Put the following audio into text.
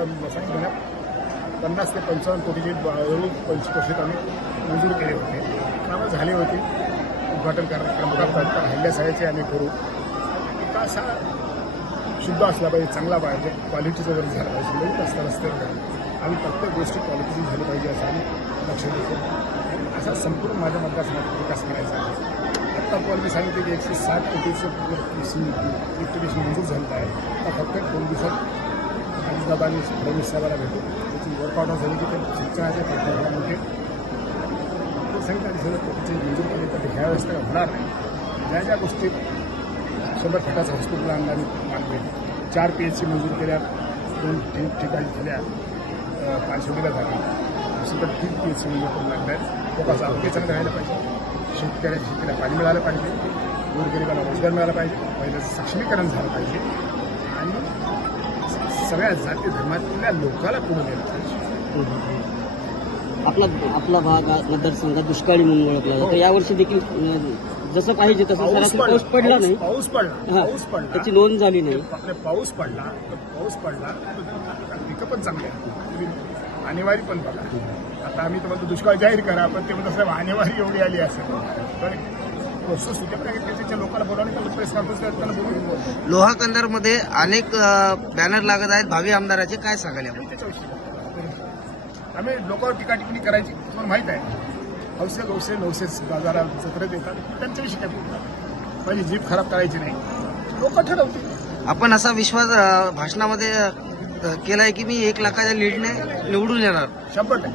आपल्या महिन्यात 50 ते 55 कोटीची जवळ 25 वर्षात आम्ही मंजूर केले होते. कामं झाली होती. उद्घाटन कार्यक्रम हल्ल्यासाहेबचे आम्ही करू. विकास हा शुद्ध असला पाहिजे, चांगला पाहिजे, क्वालिटीचं वगैरे झालं पाहिजे. नवीन असता रस्त्यावर आम्ही प्रत्येक गोष्टी क्वालिटीची झाली पाहिजे असं आम्ही लक्ष देतो. असा संपूर्ण माझ्या मतदारसंघात विकास करायचा आहे. आत्ता मी सांगितलं की 107 कोटीचं इलेक्ट्रिफिकेशन मंजूर झालं आहे. आता फक्त 2 दिवसात अजितदादा आणि फडणवीस साहेबांना भेटू. त्याची वर्कआउट झाली की ते शिक्षणाचे प्रकल्प मोठे सांगितलं सगळं त्याची मंजूर केली तर ह्या वेळेस तर होणार नाही. ज्या ज्या गोष्टी 100 फटाचं हॉस्पिटल आणलं आम्ही मानले, 4 PHC मंजूर केल्या, 2 ठिकाणी झाल्या, पाचवडीला झाली, असं तर 3 PHC मंजूर करून लागल्या. लोकांचं आरोग्य चांगलं राहायला पाहिजे, शेतकऱ्याला पाणी मिळालं पाहिजे, गोरगरिबाला रोजगार मिळाला पाहिजे, महिलांचं सक्षमीकरण झालं पाहिजे आणि सगळ्या जाती धर्मातल्या लोकांना पुढे नेलं पाहिजे. आपला भाग मतदारसंघात दुष्काळी म्हणून ओळखला जातो. यावर्षी देखील जसं पाहिजे तसं सरासरी पाऊस पडला नाही. पाऊस पडला त्याची नोंद झाली नाही. पाऊस पडला पिकं पण चांगली आहेत. आणेवारी पण बघा. आता आम्ही तर म्हणतो दुष्काळ जाहीर करा, पण ते म्हणत असल्या आणेवारी एवढी आली असेल तर त्याच्या लोकांना बोलावून प्रेस कॉन्फरन्स करताना बोलून लोहा कंधारमध्ये अनेक बॅनर लागत आहेत भावी आमदाराचे, काय सांगाल आपण? त्याच्याविषयी आम्ही लोकांवर टीका टिप्पणी करायची, तुम्हाला माहीत आहे. हौसे गौसे नवसे बाजारा जत्रेत येतात, त्यांच्याविषयी काय बोलतात. माझी जीभ खराब करायची नाही, लोक ठरवतील. आपण असा विश्वास भाषणामध्ये केलाय की मी 1 लाखाच्या लीडने निवडून येणार. 100%.